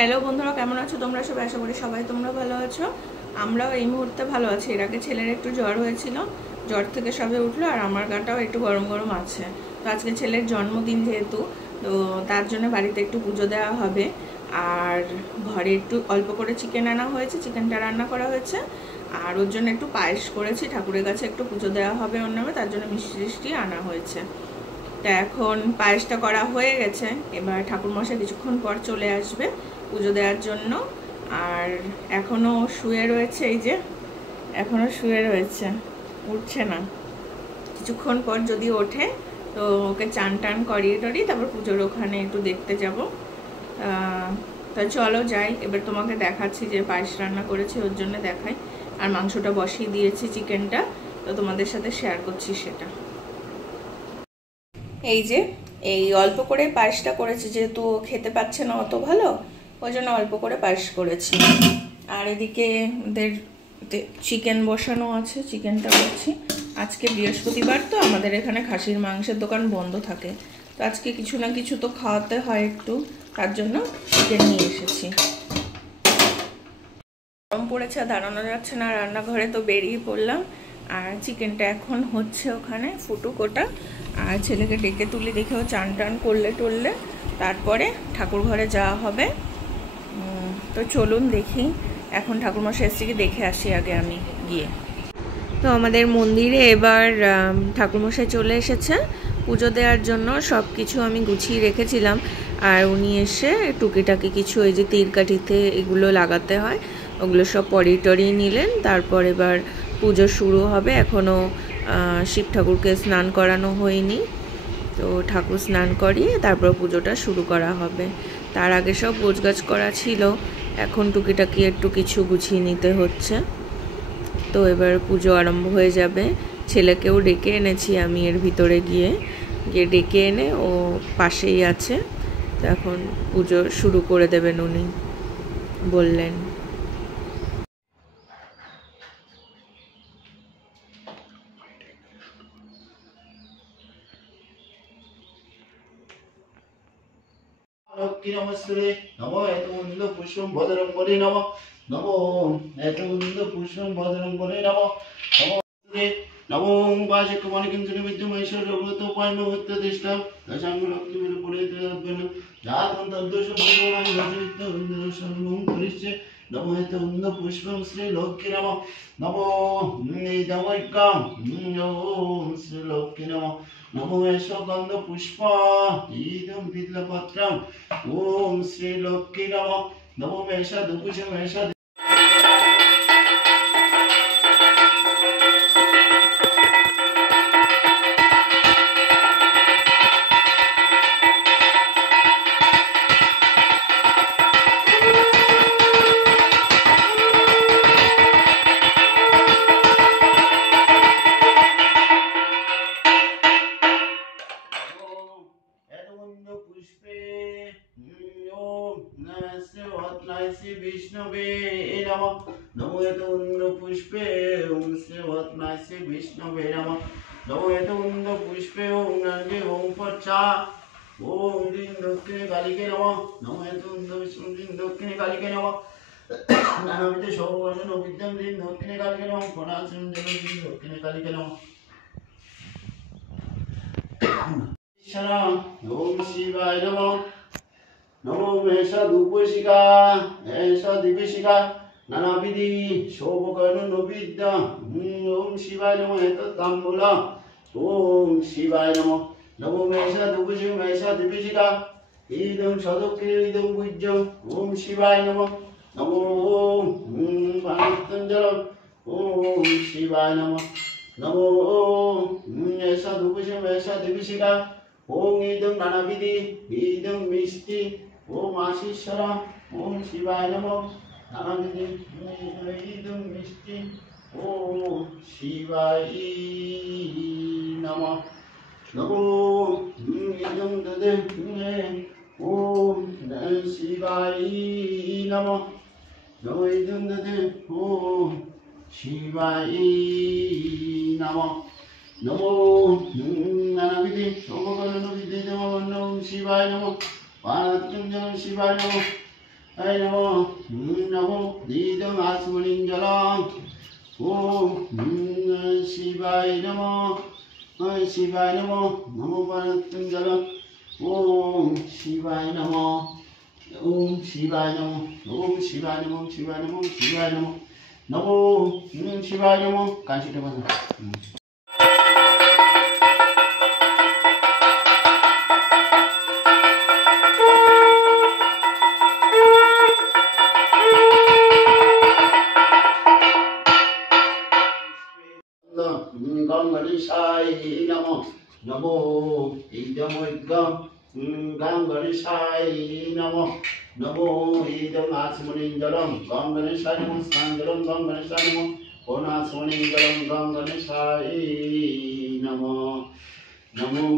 Hello বন্ধুরা, কেমন আছো তোমরা সবাই? আশা করি সবাই তোমরা ভালো আছো। আমরাও এই মুহূর্তে ভালো আছি। এর আগে ছেলের একটু জ্বর হয়েছিল, জ্বর থেকে সবে উঠলো, আর আমার গাটাও একটু গরম গরম আছে। তো আজকে ছেলের জন্মদিন যেহেতু, তো তার জন্য বাড়িতে একটু পুজো দেওয়া হবে। আর ঘরে একটু অল্প করে চিকেন আনা হয়েছে, চিকেনটা রান্না করা হয়েছে। আর ওর জন্য একটু পায়েস করেছি, ঠাকুরের কাছে একটু পুজো দেওয়া হবে ওর নামে, তার জন্য মিষ্টি টিষ্টি আনা হয়েছে। তা এখন পায়েসটা করা হয়ে গেছে, এবার ঠাকুরমশাই কিছুক্ষণ পর চলে আসবে পুজো দেওয়ার জন্য। আর এখনো শুয়ে রয়েছে, এই যে এখনো শুয়ে রয়েছে, উঠছে না। কিছুক্ষণ পর যদি ওঠে তো ওকে চান টান করিয়ে টরিয়ে তারপর পুজোর ওখানে একটু দেখতে যাব। তা চলো যাই, এবার তোমাকে দেখাচ্ছি যে পায়েস রান্না করেছি ওর জন্য দেখাই। আর মাংসটা বসিয়ে দিয়েছি, চিকেনটা, তো তোমাদের সাথে শেয়ার করছি সেটা। এই যে এই অল্প করে পায়েসটা করেছি, যেহেতু খেতে পাচ্ছে না অত ভালো, ওই জন্য অল্প করে পায়েস করেছি। আর এদিকে ওদের চিকেন বসানো আছে, চিকেনটা করছি। আজকে বৃহস্পতিবার, তো আমাদের এখানে খাসির মাংসের দোকান বন্ধ থাকে, তো আজকে কিছু না কিছু তো খাওয়াতে হয় একটু, তার জন্য চিকেন নিয়ে এসেছি। গরম পড়েছে, দাঁড়ানো যাচ্ছে না রান্নাঘরে, তো বেরিয়ে পড়লাম। আর চিকেনটা এখন হচ্ছে ওখানে ফুটুক ওটা। আর ছেলেকে ডেকে তুলি, দেখেও চান টান করলে টরলে তারপরে ঠাকুর ঘরে যাওয়া হবে। তো চলুন দেখি, এখন ঠাকুরমশাই এসে কি দেখে আসি আগে আমি গিয়ে। তো আমাদের মন্দিরে এবার ঠাকুরমশাই চলে এসেছে পুজো দেওয়ার জন্য। সব কিছু আমি গুছিয়ে রেখেছিলাম, আর উনি এসে টুকিটাকি কিছু এই যে তীরকাঠিতে এগুলো লাগাতে হয়, ওগুলো সব পরিয়ে নিলেন। তারপর এবার পুজো শুরু হবে। এখনও শিব ঠাকুরকে স্নান করানো হয়নি, তো ঠাকুর স্নান করিয়ে তারপর পুজোটা শুরু করা হবে। তার আগে সব গোছগাছ করা ছিল, এখন টুকিটাকি একটু কিছু গুছিয়ে নিতে হচ্ছে। তো এবার পুজো আরম্ভ হয়ে যাবে। ছেলেকেও ডেকে এনেছি আমি এর ভিতরে গিয়ে ডেকে এনে, ও পাশেই আছে। তো এখন পুজো শুরু করে দেবেন উনি, বললেন। নমস্তে নমো এতমুন্দ পুষ্পম ভদ্রং বলে নমো নমো এতমুন্দ পুষ্পম ভদ্রং বলে নমো নমো নমো বাজকমানিকিঞ্চন বিদ্যমেশ্বর রঘুত পায়ম উত্তদিষ্টা দশাঙ্গ লক্ষ্মীর পুরিতদ্বন জাতং তদ্দোষ ভগবান রচিত সর্বং করিষ্যে নমো এতমুন্দ পুষ্পম শ্রী লক্ষ্মী নমো নমো নিদমৈকাম ওম শ্রী লক্ষ্মী নমো নমো এষগন্ধ পুষ্প ইদং বিল্লপত্রম ওম শ্রী লক্ষ্মী নমো নমো মেষা দুপুষ মেষা विष्णवे नमः नमो यतुंड पुष्पे ओम श्री वत्नास्य विष्णवे नमः नमो यतुंड पुष्पे ओम नंदे ओम पच्चा ओम दिन दक्षिणे कालिके नमः नमो यतुंड विष्णु दिन दक्षिणे कालिके नमः नानाविध शोभन विद्यम दिन दक्षिणे कालिके नमः पराशरं दिन दक्षिणे कालिके नमः ओम शिवाय नमः नमो मेषा धूपशिखा ऐसा दिव्यशिखा नानाविधि शोभकर्ण विद्या ओम शिवाय नमो एतत्ताम्बूला ओम शिवाय नमो नमो मेषा धूपशिखा मेषा दिव्यशिखा इदं सदोक्ति इदं पूज्यं ओम शिवाय नमो नमो पाणितञ्जलम् ओम शिवाय नमो नमो ऐसा धूपशिखा मेषा दिव्यशिखा ओम इदं नानाविधि इदं मिष्टि ओम आशीश्वरा ओम शिवाय नमो नानाविधि इदं मिष्टि ओम शिवाय नमः नमो इदं ददे ओम शिवाय नमः नमो इदं ददे ओम शिवाय नमः नमो नानाविधि शोभकर्ण विद्यते ओम शिवाय नमः पाणितञ्जलं शिवाय नमः नमो नमो दीदम आसमनिंजलम ओम शिवाय नमो नमो परमंजलम ओम शिवाय नमो ओम शिवाय नमो ओम शिवाय नमो शिवाय नमो शिवाय नमो नमो शिवाय नमो काशी टे बजा गंगणेशाय नमो नमो इदमोद्गम गंगणेशाय नमो नमो इदम आसमनिंजलम गंगणेशाय नमो सांजलम गंगणेशाय नमो ओनासमनिंजलम गंगणेशाय नमो नमो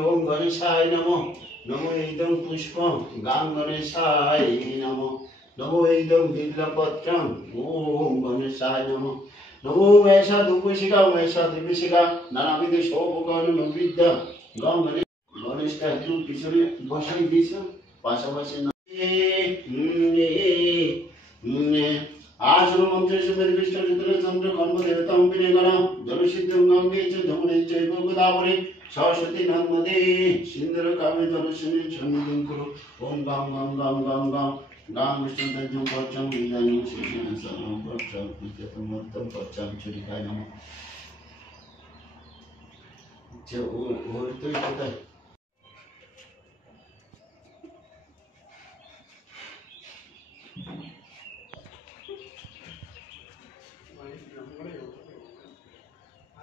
ओम गणेशाय नमो नमो इदं पुष्पं गां गणेशाय नमो नमो इदं बिल्वपत्रं ओम गणेशाय नमो नमो वैशा धूपशिखा नानाविध शोभकर्ण विद्या गां गणेश একটু পিছনে বসাই দিয়েছ পাশাপাশি आसन मंत्र सुमेर विष्णु चित्र चंद्र कर्म देवता विनयगण जल सिद्ध गंगे च जमुने चैव गोदावरी सरस्वती नर्मदे सिंधुर कावे जलशनि सन्निधिं कुरु ओम गं गं गं गं गं गां विष्णु तज्जं पच्चं इदानीं शिशुं सर्वं पच्चं नित्यं मत्तं पच्चं चुरिकाय नमः जो और तो पता है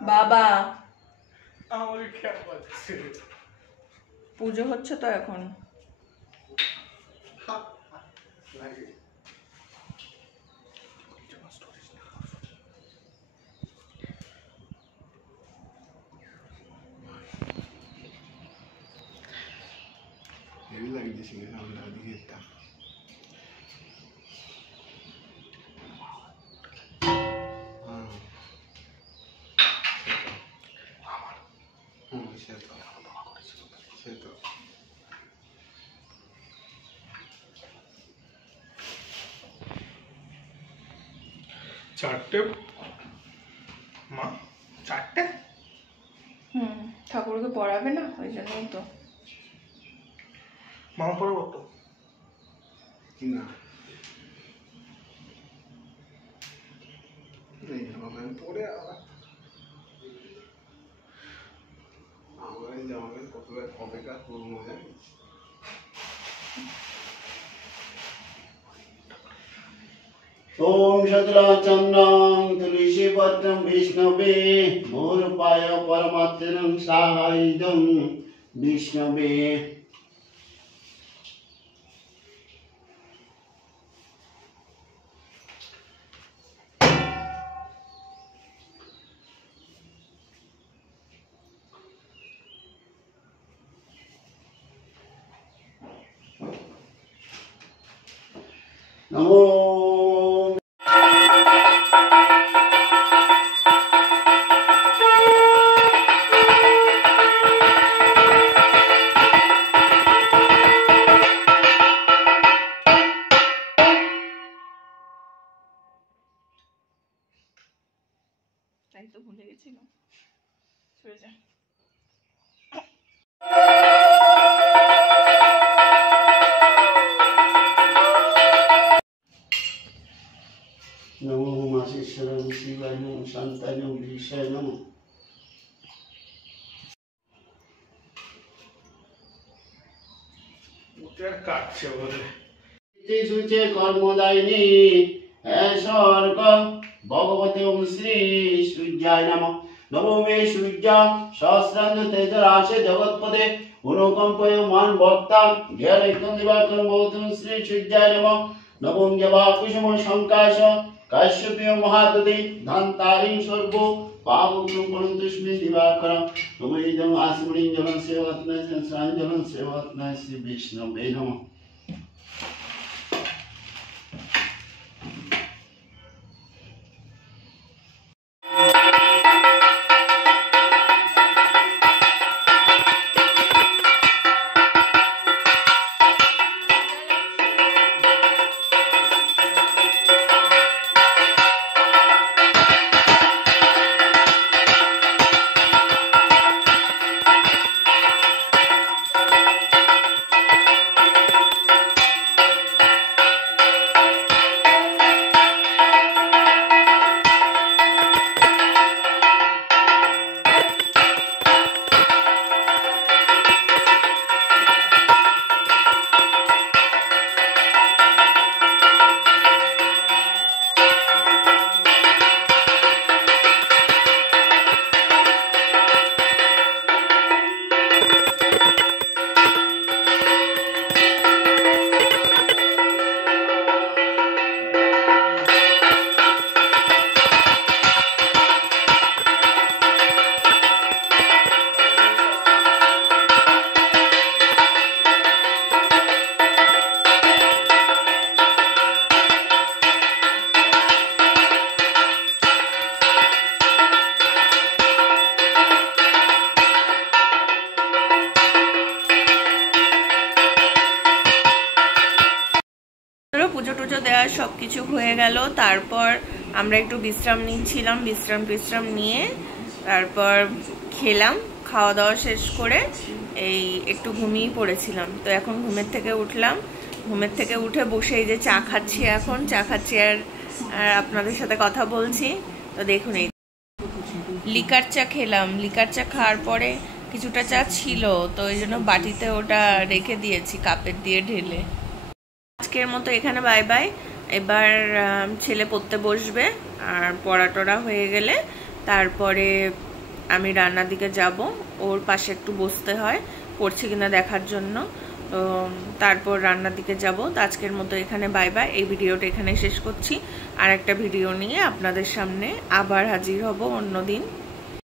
বাবা আমার খেয়াল পাচ্ছে পুজো হচ্ছে তো এখন লাগে হেভি লাগছে আমরা দিকে একটা চারটে মা চারটে ঠাকুরকে পড়াবে না ওই জন্যই তো মামা পড়াবো তো না পরে আবার আমার এই জামাকে কত অপেক্ষা করবো জানিস ओम शतराचन्नं तुलसी पत्रं विष्णवे भूर्पाय परमात्मनं साहाय्यं विष्णवे नमो তাই তো ভুলে গেছিলাম সরে যা नमो मासेश्वरं शिवाय नमो शान्ताय नमो विशाय नमो ওটা কাটছে বলে सुचे कर्मदायिनी स्वर्ग भगवते ओम श्री सूर्याय नमः नमो मे सूर्य सहस्रांग तेजराशे जगत्पदे अनुकंपय मान भक्ता ज्ञान एकदम दिवाकर भगवते श्री सूर्याय नमः नमो जवा कुसुम शंकाश काश्यपीय महादुते धन्तारिं सर्वो पावकं पणन्तस्मै दिवाकर नमो इदं आसमनिं जलं सेवात्मय संसाञ्जलं सेवात्मय श्री विष्णवे नमः কিছু হয়ে গেল, তারপর আমরা একটু বিশ্রাম নিচ্ছিলাম, বিশ্রাম নিয়ে তারপর খেলাম, খাওয়া দাওয়া শেষ করে এই একটু ঘুমিয়ে পড়েছিলাম। তো এখন ঘুমের থেকে উঠলাম, ঘুমের থেকে উঠে বসে এই যে চা খাচ্ছি, এখন চা খাচ্ছি আর আপনাদের সাথে কথা বলছি। তো দেখুন এই লিকার চা খেলাম, লিকার চা খাওয়ার পরে কিছুটা চা ছিল, তো এই জন্য বাটিতে ওটা রেখে দিয়েছি কাপের দিয়ে ঢেলে। আজকের মতো এখানে বাই বাই। এবার ছেলে পড়তে বসবে, আর পড়া টড়া হয়ে গেলে তারপরে আমি রান্নার দিকে যাব, ওর পাশে একটু বসতে হয় পড়ছে কিনা দেখার জন্য। তো তারপর রান্নার দিকে যাব। তো আজকের মতো এখানে বাই বাই। এই ভিডিওটা এখানে শেষ করছি, আর একটা ভিডিও নিয়ে আপনাদের সামনে আবার হাজির হব অন্যদিন।